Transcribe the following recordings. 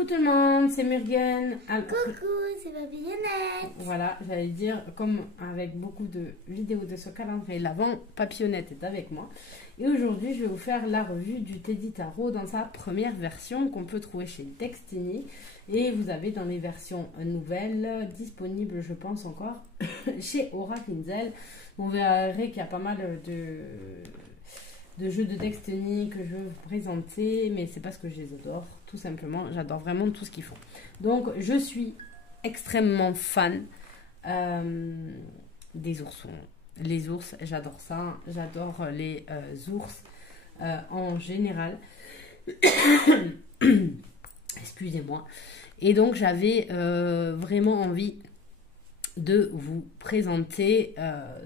Coucou tout le monde, c'est Murgen. Coucou, c'est Papillonnette. Voilà, j'allais dire, comme avec beaucoup de vidéos de ce calendrier l'avant, Papillonnette est avec moi. Et aujourd'hui, je vais vous faire la revue du Teddy Tarot dans sa première version qu'on peut trouver chez Destiny. Et vous avez dans les versions nouvelles, disponibles je pense encore, chez Aura Kinzel. Vous verrez qu'il y a pas mal de jeux de Destiny que je vais vous présenter, mais c'est parce que je les adore, tout simplement. J'adore vraiment tout ce qu'ils font. Donc, je suis extrêmement fan des oursons. Les ours, j'adore ça. J'adore les ours en général. Excusez-moi. Et donc, j'avais vraiment envie de vous présenter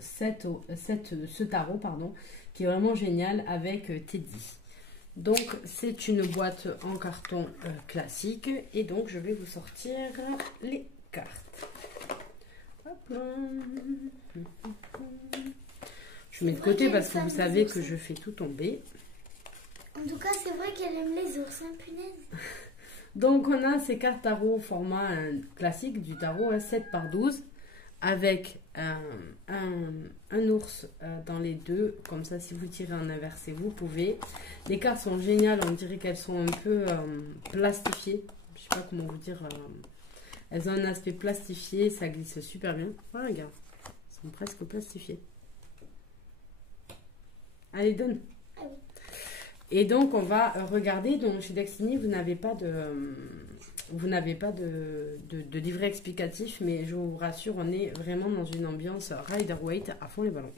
ce tarot, pardon, qui est vraiment génial avec Teddy. Donc, c'est une boîte en carton classique. Et donc, je vais vous sortir les cartes. Hop là. Je mets de côté parce que vous savez que je fais tout tomber. En tout cas, c'est vrai qu'elle aime les ours, hein, punaise. Donc, on a ces cartes tarot au format classique du tarot 7 par 12. Avec un ours dans les deux. Comme ça, si vous tirez en inversé, vous pouvez. Les cartes sont géniales. On dirait qu'elles sont un peu plastifiées. Je ne sais pas comment vous dire. Elles ont un aspect plastifié. Ça glisse super bien. Voilà, regarde. Elles sont presque plastifiées. Allez, donne. Ah oui. Et donc, on va regarder. Donc, chez Destiny, vous n'avez pas de livret explicatif, mais je vous rassure, on est vraiment dans une ambiance Rider-Waite à fond les ballons.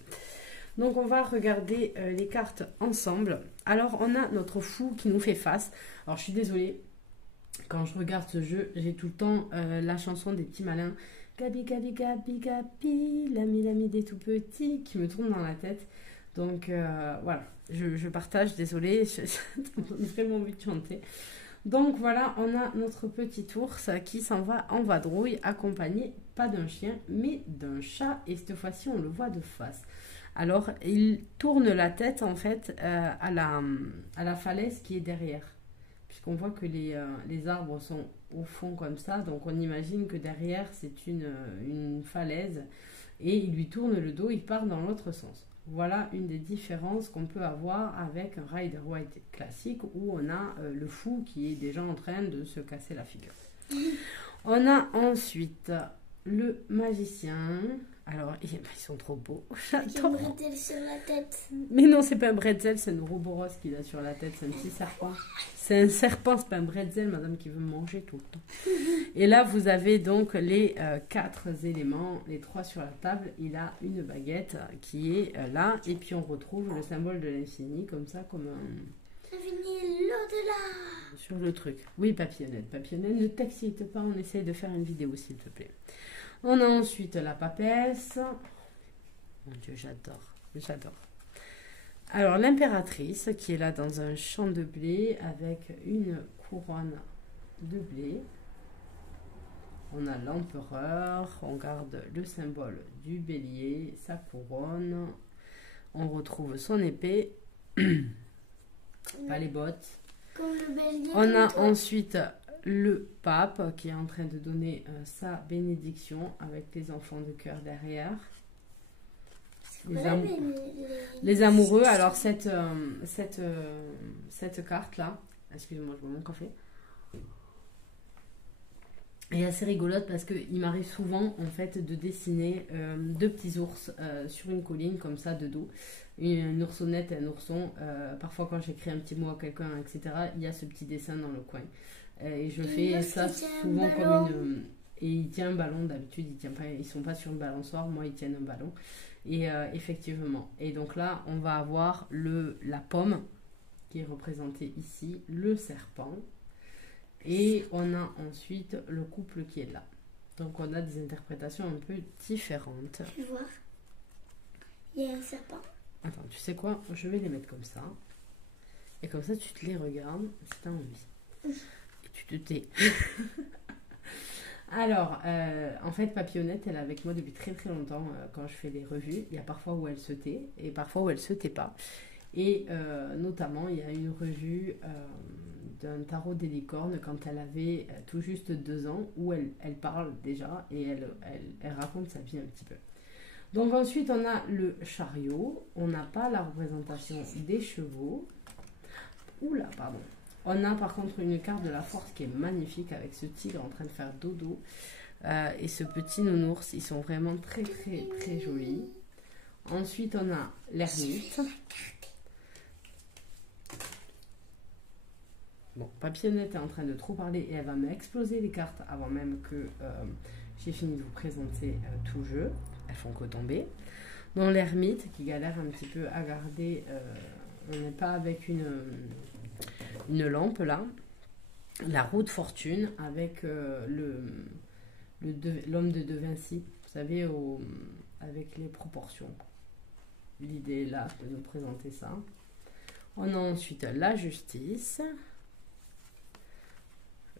Donc, on va regarder les cartes ensemble. Alors, on a notre fou qui nous fait face. Alors, je suis désolée, quand je regarde ce jeu, j'ai tout le temps la chanson des petits malins. Gabi, Gabi, Gabi, Gabi, l'ami des tout petits, qui me tourne dans la tête. Donc, voilà, je partage, désolée, j'ai vraiment envie de chanter. Donc voilà, on a notre petit ours qui s'en va en vadrouille, accompagné pas d'un chien, mais d'un chat. Et cette fois-ci, on le voit de face. Alors, il tourne la tête en fait à la falaise qui est derrière. Puisqu'on voit que les arbres sont au fond comme ça. Donc on imagine que derrière, c'est une falaise. Et il lui tourne le dos, il part dans l'autre sens. Voilà une des différences qu'on peut avoir avec un Rider-Waite classique où on a le fou qui est déjà en train de se casser la figure. On a ensuite le magicien. Alors, ils sont trop beaux. J'adore. Un bretzel sur la tête. Mais non, c'est pas un bretzel, c'est un Ouroboros qu'il a sur la tête. C'est un petit serpent. C'est un serpent, c'est pas un bretzel, madame, qui veut me manger tout le temps. Et là, vous avez donc les 4 éléments, les 3 sur la table. Il a une baguette qui est là. Et puis, on retrouve le symbole de l'infini, comme ça, comme un... L'infini, l'au-delà. Sur le truc. Oui, Papillonnette. Papillonnette, ne t'excite pas, on essaye de faire une vidéo, s'il te plaît. On a ensuite la papesse. Mon Dieu, j'adore. J'adore. Alors, l'impératrice qui est là dans un champ de blé avec une couronne de blé. On a l'empereur. On garde le symbole du bélier, sa couronne. On retrouve son épée. Pas les bottes. Comme le bélier. On a ensuite le pape qui est en train de donner sa bénédiction avec les enfants de cœur derrière. Les amoureux. Alors cette carte là, excusez-moi, je bois mon café, est assez rigolote parce qu'il m'arrive souvent en fait de dessiner 2 petits ours sur une colline comme ça de dos, une oursonnette et un ourson. Parfois quand j'écris un petit mot à quelqu'un, etc., il y a ce petit dessin dans le coin. Et je fais ça souvent comme une... Et il tient un ballon, d'habitude ils sont pas sur une balançoire, moi ils tiennent un ballon. Et effectivement, et donc là on va avoir la pomme qui est représentée ici, le serpent. Et on a ensuite le couple qui est là. Donc on a des interprétations un peu différentes. Tu vois, il y a un serpent. Attends, tu sais quoi? Je vais les mettre comme ça. Et comme ça tu te les regardes si tu as envie. Et tu te tais. Alors, en fait, Papillonnette, elle est avec moi depuis très très longtemps quand je fais des revues. Il y a parfois où elle se tait et parfois où elle se tait pas. Et notamment, il y a une revue d'un tarot des licornes quand elle avait tout juste 2 ans, où elle parle déjà et elle raconte sa vie un petit peu. Donc ensuite, on a le chariot. On n'a pas la représentation des chevaux. Oula, pardon. On a par contre une carte de la force qui est magnifique avec ce tigre en train de faire dodo. Et ce petit nounours, ils sont vraiment très très très jolis. Ensuite, on a l'ermite. Bon, Papillonnette est en train de trop parler et elle va m'exploser les cartes avant même que j'ai fini de vous présenter tout le jeu. Elles font que tomber. Donc l'ermite qui galère un petit peu à garder, on n'est pas avec une lampe là. La roue de fortune avec l'homme de De Vinci, vous savez, avec les proportions. L'idée est là de nous présenter ça. On a ensuite la justice.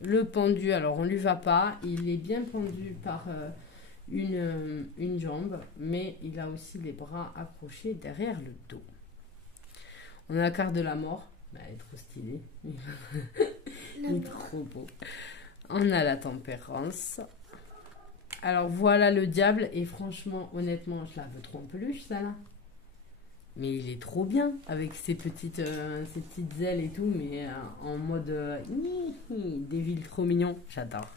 Le pendu, alors on lui va pas, il est bien pendu par une jambe, mais il a aussi les bras accrochés derrière le dos. On a la carte de la mort, bah, elle est trop stylée, il est trop beau. On a la tempérance. Alors voilà le diable, et franchement, honnêtement, je la veux trop en peluche, ça là. Mais il est trop bien, avec ses petites ailes et tout, mais en mode Devil trop mignon. J'adore.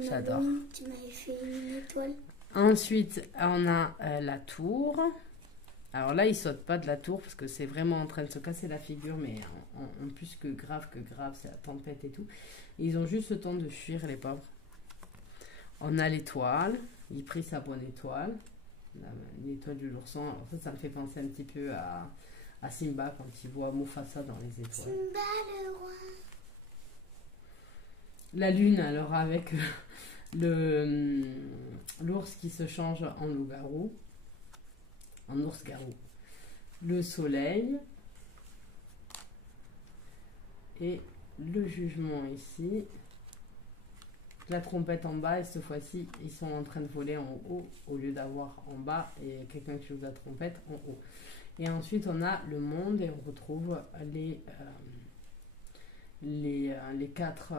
J'adore. Tu m'avais fait une étoile. Ensuite, on a la tour. Alors là, il saute pas de la tour, parce que c'est vraiment en train de se casser la figure, mais en plus que grave, c'est la tempête et tout. Et ils ont juste le temps de fuir, les pauvres. On a l'étoile. Il prit sa bonne étoile. L'étoile de l'ourson, alors ça me fait penser un petit peu à Simba quand il voit Mufasa dans les étoiles. Simba le roi. La lune, alors avec l'ours qui se change en loup-garou, en ours-garou. Le soleil et le jugement ici. La trompette en bas, et cette fois-ci, ils sont en train de voler en haut au lieu d'avoir en bas et quelqu'un qui joue de la trompette en haut. Et ensuite, on a le monde et on retrouve les 4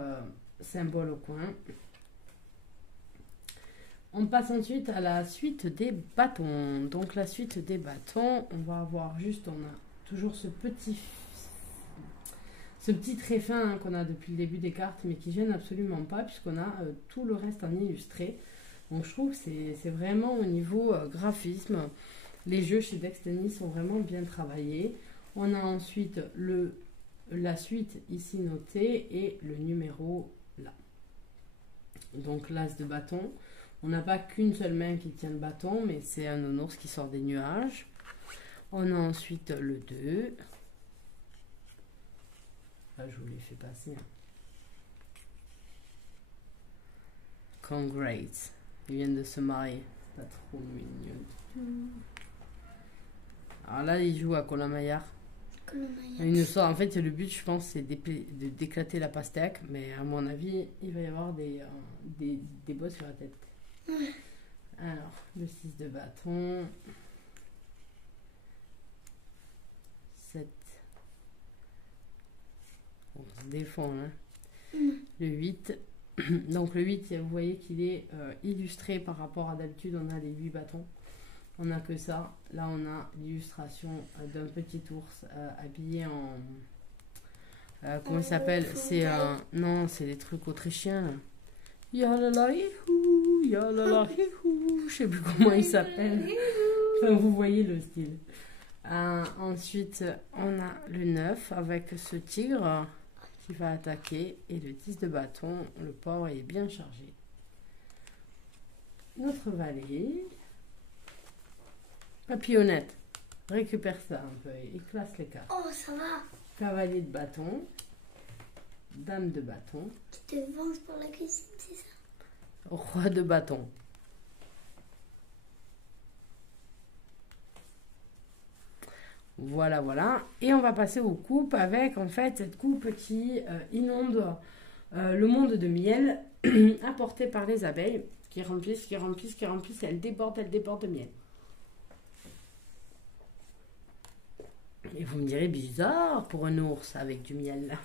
symboles au coin. On passe ensuite à la suite des bâtons. Donc, la suite des bâtons, on va avoir juste, on a toujours ce petit trait fin qu'on a depuis le début des cartes, mais qui gêne absolument pas, puisqu'on a tout le reste en illustré. Donc je trouve que c'est vraiment au niveau graphisme, les jeux chez Dexteny sont vraiment bien travaillés. On a ensuite la suite ici notée et le numéro là. Donc l'as de bâton. On n'a pas qu'une seule main qui tient le bâton, mais c'est un nounours qui sort des nuages. On a ensuite le 2. Là, je vous l'ai fait passer. Congrats. Ils viennent de se marier. Pas trop mignon. Alors là, ils jouent à Colin-Maillard. Une sorte, en fait, le but, je pense, c'est d'éclater la pastèque. Mais à mon avis, il va y avoir des bosses sur la tête. Alors, le 6 de bâton. 7. On se défend, hein. Le 8. Donc le 8, vous voyez qu'il est illustré par rapport à d'habitude, on a les 8 bâtons. On n'a que ça. Là, on a l'illustration d'un petit ours habillé en... comment il s'appelle? C'est non, c'est des trucs autrichiens. Yalala hihou, yalala hihou. Je sais plus comment il s'appelle. Enfin, vous voyez le style. Ensuite, on a le 9 avec ce tigre qui va attaquer, et le 10 de bâton, le pauvre est bien chargé. Notre valet, Papillonnette, récupère ça un peu, il classe les cartes. Oh, ça va. Cavalier de bâton, dame de bâton. Tu te venges pour la cuisine, c'est ça? Roi de bâton. Voilà, voilà. Et on va passer aux coupes avec, en fait, cette coupe qui inonde le monde de miel apporté par les abeilles qui remplissent, et elles débordent de miel. Et vous me direz, bizarre pour un ours avec du miel.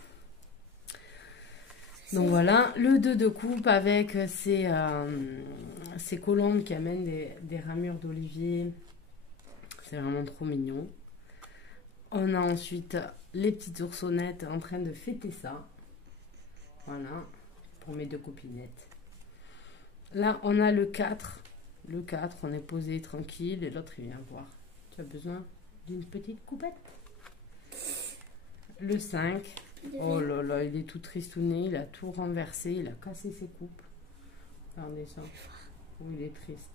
Donc voilà, le 2 de coupe avec ces colombes qui amènent des ramures d'olivier. C'est vraiment trop mignon. On a ensuite les petites oursonnettes en train de fêter ça. Voilà, pour mes deux copinettes. Là, on a le 4. Le 4, on est posé tranquille et l'autre, il vient voir. Tu as besoin d'une petite coupette. Le 5. Oh là là, il est tout tristouné, il a tout renversé, il a cassé ses coupes. Regardez ça. Oh, il est triste.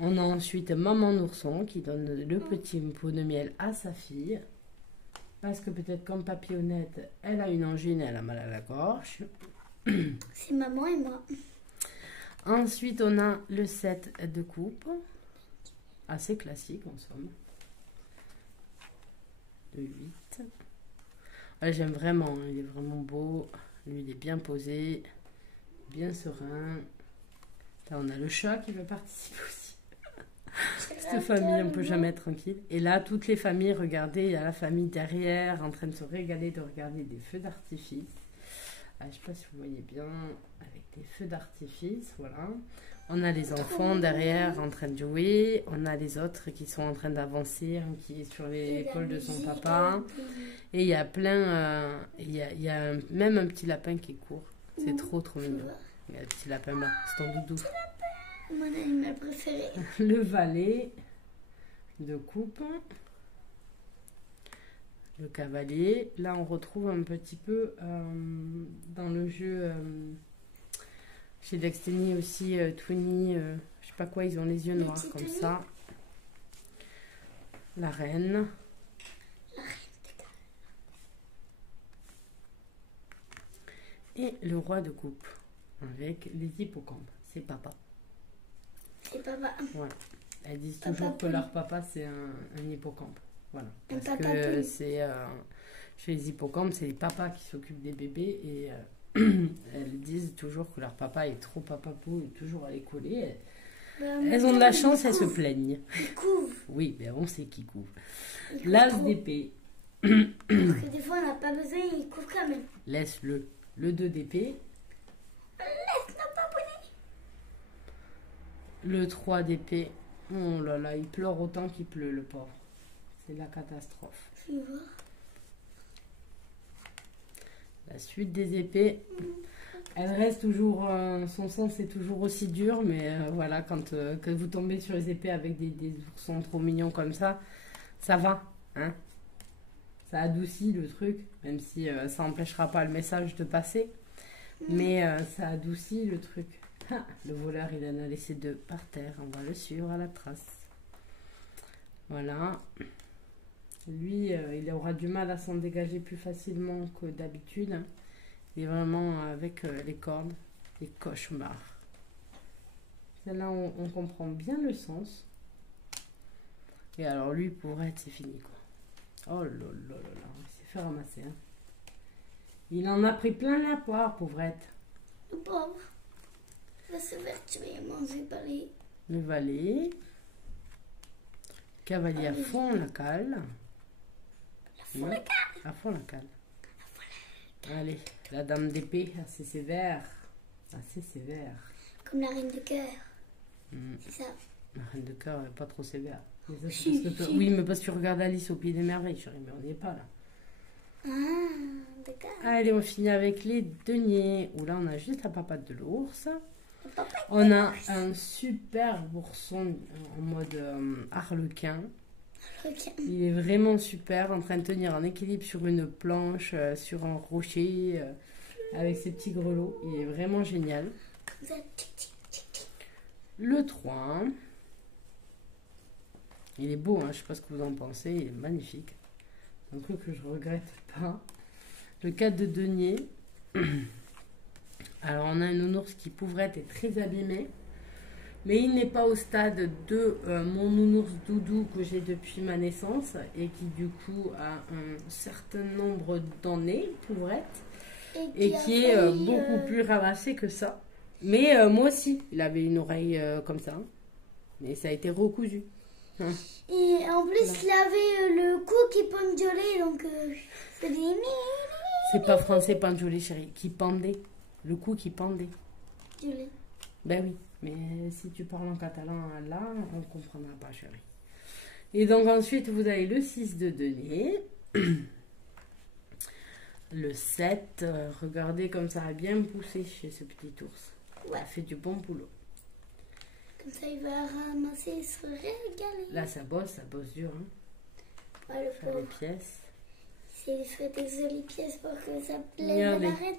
On a ensuite Maman Ourson qui donne le petit pot de miel à sa fille. Parce que peut-être comme Papillonnette, elle a une angine, elle a mal à la gorge. C'est maman et moi. Ensuite, on a le 7 de coupe. Assez classique en somme. Le 8. Ouais, j'aime vraiment, il est vraiment beau. Lui, il est bien posé, bien serein. Là, on a le chat qui veut participer aussi. Cette famille, on ne peut jamais être tranquille. Et là, toutes les familles, regardez, il y a la famille derrière en train de se régaler, de regarder des feux d'artifice. Je ne sais pas si vous voyez bien, avec des feux d'artifice, voilà. On a les enfants derrière en train de jouer. On a les autres qui sont en train d'avancer, qui est sur l'épaule de son papa. Et il y a plein... il y a même un petit lapin qui court. C'est trop mignon. Il y a le petit lapin là, c'est ton doudou. Mon animal préféré. Le valet de coupe. Le cavalier. Là, on retrouve un petit peu dans le jeu... chez Dexteny aussi, Twinny, je sais pas quoi, ils ont les yeux noirs comme ça. La reine. Et le roi de coupe, avec les hippocampes. C'est papa. C'est papa. Voilà. Elles disent Papa toujours que Pouli. leur papa, c'est un hippocampe. Voilà. Un Parce papa que Pouli. c'est... chez les hippocampes, c'est les papas qui s'occupent des bébés et... elles disent toujours que leur papa est trop papapou et toujours à les coller. Elles ont de la chance, elles se plaignent. Ils couvent. Oui, mais on sait qui couvre. Ils couvrent L'as trop. d'épée. Parce que des fois, on n'a pas besoin, ils couvrent quand même. Laisse-le. Le 2 d'épée. Laisse-nous pas brûler. Le 3 d'épée. Oh là là, il pleure autant qu'il pleut, le pauvre. C'est la catastrophe. Je vais voir. La suite des épées. Elle reste toujours, son sens est toujours aussi dur, mais voilà, quand vous tombez sur les épées avec des oursons trop mignons comme ça va, hein. Ça adoucit le truc, même si ça n'empêchera pas le message de passer, mais ça adoucit le truc. Ah, le voleur, il en a laissé 2 par terre, on va le suivre à la trace. Voilà. Lui, il aura du mal à s'en dégager plus facilement que d'habitude. Il est vraiment avec les cordes, des cauchemars. Là, on comprend bien le sens. Et alors, lui, pour être, c'est fini, quoi. Oh là là là là, il s'est fait ramasser. Hein. Il en a pris plein la poire, pauvrette. Le pauvre. Il va se faire tuer et manger par les... Le valet. Cavalier à fond la cale. À fond la cale. Allez, la dame d'épée, assez sévère. Assez sévère. Comme la reine de cœur. C'est ça. La reine de cœur, pas trop sévère. Mais ça, Si, parce que si. oui, mais parce que tu regardes Alice au Pays des Merveilles, chérie, mais on n'y est pas là. Ah, d'accord. Allez, on finit avec les deniers, où là, on a juste la papate de l'ours. Le papa, On a un super bourson en mode harlequin. regarde. Il est vraiment super, en train de tenir en équilibre sur une planche, sur un rocher, avec ses petits grelots. Il est vraiment génial. Comme ça, tic, tic, tic, tic. Le 3. Il est beau, hein, je ne sais pas ce que vous en pensez, il est magnifique. Un truc que je regrette pas. Le 4 de denier. Alors on a un nounours qui pauvrette est très abîmé. Mais il n'est pas au stade de mon nounours doudou que j'ai depuis ma naissance. Et qui du coup a un certain nombre d'années, pauvrette. Et qui est beaucoup plus ramassé que ça. Mais moi aussi, il avait une oreille comme ça. Mais ça a été recousu. Hein. Et en plus, il avait le cou qui pendulait, donc c'est des... C'est pas français, pendulé, chérie. Qui pendait. Le cou qui pendait. Julie. Ben oui, mais si tu parles en catalan là, on ne comprendra pas, chérie. Et donc ensuite, vous avez le 6 de denier. Le 7, regardez comme ça a bien poussé chez ce petit ours. Ouais. Ça fait du bon boulot. Comme ça, il va ramasser et se régaler. Là, ça bosse dur. Hein. Ouais, le Faire les pauvre. pièces. Il fait des jolies pièces pour que ça plaise à Regardez. la reine.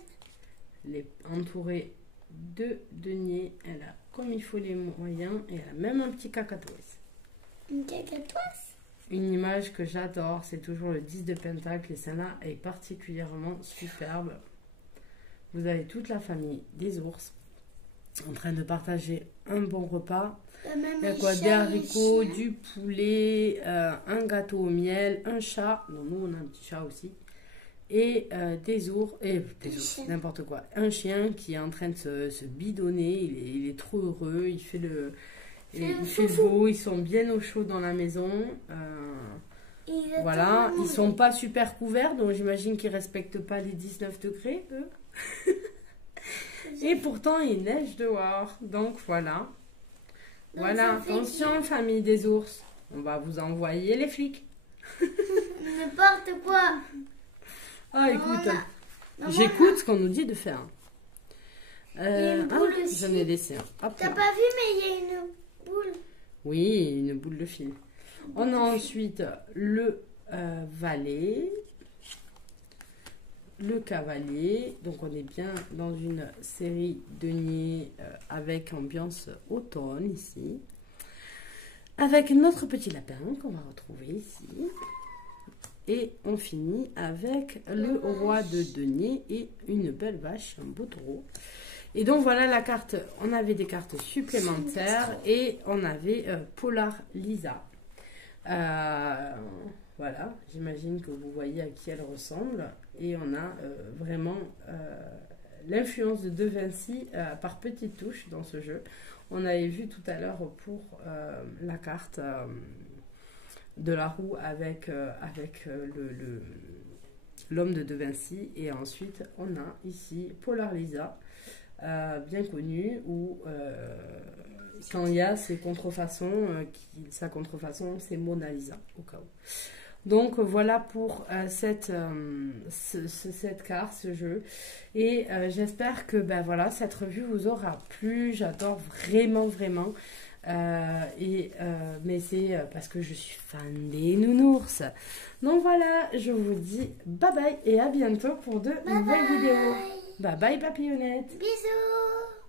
Les entourée de deniers. Elle a comme il faut les moyens. Et elle a même un petit cacatoès. Une cacatoise. Une image que j'adore, c'est toujours le 10 de pentacle. Et celle-là est particulièrement superbe. Vous avez toute la famille des ours en train de partager un bon repas. Il y a quoi? Des haricots, du poulet, un gâteau au miel, un chat. Non, nous on a un petit chat aussi. Et des ours, n'importe quoi. Un chien qui est en train de se bidonner. Il est trop heureux. Il fait il fait beau. Ils sont bien au chaud dans la maison. Voilà. Ils sont pas super couverts, donc j'imagine qu'ils respectent pas les 19 degrés, eux. Et pourtant, il neige dehors. Donc voilà. Donc, voilà, ça fait attention, famille des ours. On va vous envoyer les flics. N'importe quoi. Ah, écoute, Maman, j'écoute ce qu'on nous dit de faire. y a une boule aussi. J'en ai laissé un. Hop T'as là. pas vu, mais il y a une boule. Oui, une boule de fil. On a ensuite le valet, le cavalier. Donc on est bien dans une série denier avec ambiance automne ici. Avec notre petit lapin qu'on va retrouver ici. Et on finit avec le roi de denier et une belle vache, un beau taureau. Et donc voilà la carte, on avait des cartes supplémentaires et on avait Polar Lisa. Voilà, j'imagine que vous voyez à qui elle ressemble. Et on a vraiment l'influence de De Vinci par petites touches dans ce jeu. On avait vu tout à l'heure pour la carte de la roue avec l'homme de Vinci. Et ensuite, on a ici Polar Lisa, bien connue, où quand il y a ses contrefaçons, sa contrefaçon, c'est Mona Lisa, au cas où. Donc voilà pour cette carte, ce jeu. Et j'espère que voilà, cette revue vous aura plu. J'adore vraiment, vraiment. Mais c'est parce que je suis fan des nounours. Donc voilà, je vous dis bye bye et à bientôt pour de nouvelles vidéos. Bye bye papillonnettes. Bisous.